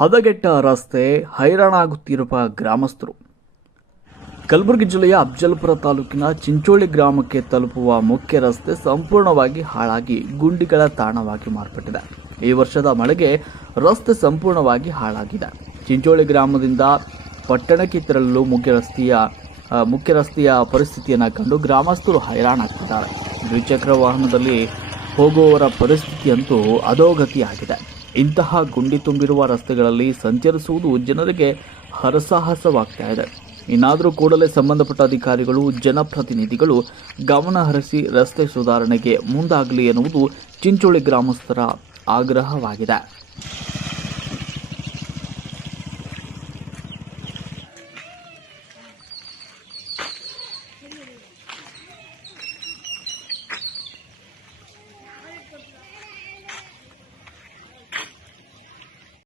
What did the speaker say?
ಹದಗೆಟ್ಟ ರಸ್ತೆ, ಹೈರಾಣಾಗುತ್ತಿರುವ ಗ್ರಾಮಸ್ಥರು. ಕಲಬುರಗಿ ಜಿಲ್ಲೆಯ ಅಫಜಲಪುರ ತಾಲೂಕಿನ ಚಿಂಚೋಳಿ ಗ್ರಾಮಕ್ಕೆ ತಲುಪುವ ಮುಖ್ಯ ರಸ್ತೆ ಸಂಪೂರ್ಣವಾಗಿ ಹಾಳಾಗಿ ಗುಂಡಿಗಳ ತಾಣವಾಗಿ ಮಾರ್ಪಟ್ಟಿದೆ. ಈ ವರ್ಷದ ಮಳೆಗೆ ರಸ್ತೆ ಸಂಪೂರ್ಣವಾಗಿ ಹಾಳಾಗಿದೆ. ಚಿಂಚೋಳಿ ಗ್ರಾಮದಿಂದ ಪಟ್ಟಣಕ್ಕೆ ತೆರಳಲು ಮುಖ್ಯ ರಸ್ತೆಯ ಪರಿಸ್ಥಿತಿಯನ್ನು ಕಂಡು ಗ್ರಾಮಸ್ಥರು ಹೈರಾಣಾಗ್ತಿದ್ದಾರೆ. ದ್ವಿಚಕ್ರ ವಾಹನದಲ್ಲಿ ಹೋಗುವವರ ಪರಿಸ್ಥಿತಿಯಂತೂ ಅಧೋಗತಿಯಾಗಿದೆ. ಇಂತಹ ಗುಂಡಿ ತುಂಬಿರುವ ರಸ್ತೆಗಳಲ್ಲಿ ಸಂಚರಿಸುವುದು ಜನರಿಗೆ ಹರಸಾಹಸವಾಗ್ತಾ ಇದೆ. ಇನ್ನಾದರೂ ಕೂಡಲೇ ಸಂಬಂಧಪಟ್ಟ ಅಧಿಕಾರಿಗಳು, ಜನಪ್ರತಿನಿಧಿಗಳು ಗಮನ ಹರಿಸಿ ರಸ್ತೆ ಸುಧಾರಣೆಗೆ ಮುಂದಾಗಲಿ ಎನ್ನುವುದು ಚಿಂಚೋಳಿ ಗ್ರಾಮಸ್ಥರ ಆಗ್ರಹವಾಗಿದೆ.